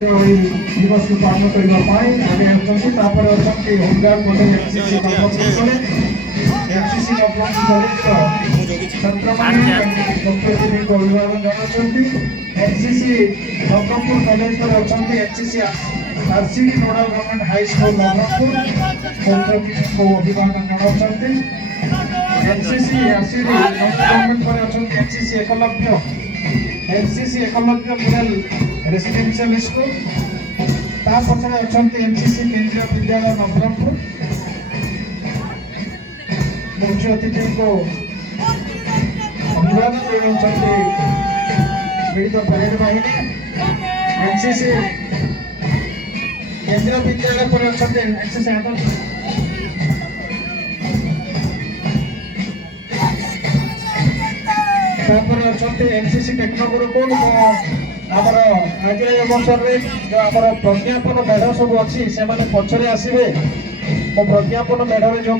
दिवस को पालन करने आगे होमगार्ड एनसीसी एनसीसी छात्र मुख्य को अभिवादन जनाती NCC Nabarangpur college NCC RCD nodal government high school Nabarangpur को अभिवादन जनाती NCC RCD government NCC Eklavya middle residential school पछरे अच्छा एनसीसी केंद्रीय विद्यालय नवरंगपुर मुख्य अतिथि को अभिवादन पीड़ित परेड बाहिनी एनसीसी केंद्रीय विद्यालय पर अच्छा एनसीसी एनसीसी टेक्नोगुरु को आमर आज अवसर में जो आम प्रज्ञापन मेढ़ सब अच्छी से पछरे आसवे प्रज्ञापन मेढ़ जो